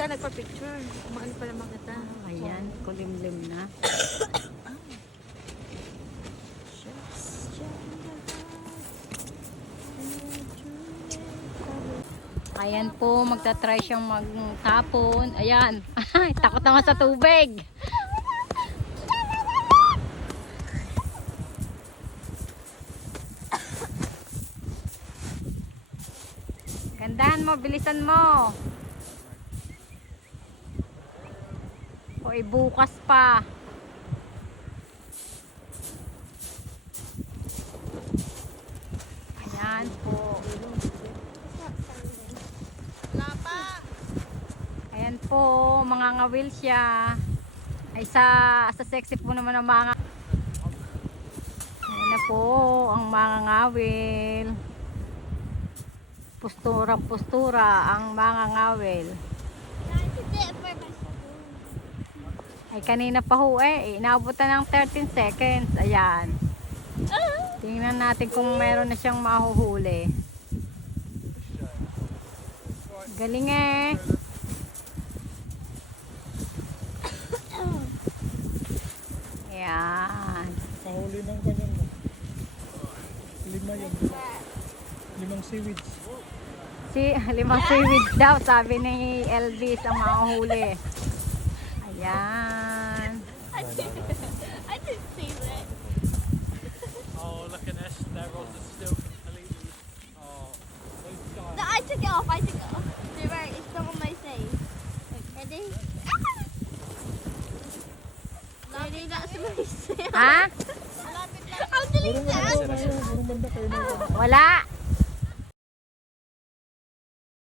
ka nagpa-picture. Kumaan pala makita. Ayan, kulimlim na. Ayan po, magta-try siyang magtapon. Ayan, takot naman sa tubig. Gandahan mo, bilisan mo. O bukas pa. Ayan po. Ayan po, mga ngawil siya. Ay sa sexy po naman ang mga. Ayan na po ang mga ngawil. Postura ang mga ngawil. Ay kanina pa ho inaabutan ng 13 seconds. Ayan. Tingnan natin kung meron na siyang mahuhuli. Galing Ayan. Pahuli ng kanyang 5 yun. 5 seaweeds. 5 seaweeds daw, sabi ni Elvis ang mahuhuli. Ayan. I didn't see that. Oh, look at this. That rod is still completely. Oh, those guys. No, I took it off. It's still on my face. Ready? Ready, that's my face. Ha? Ang galing Purong banda kayo na. Wala.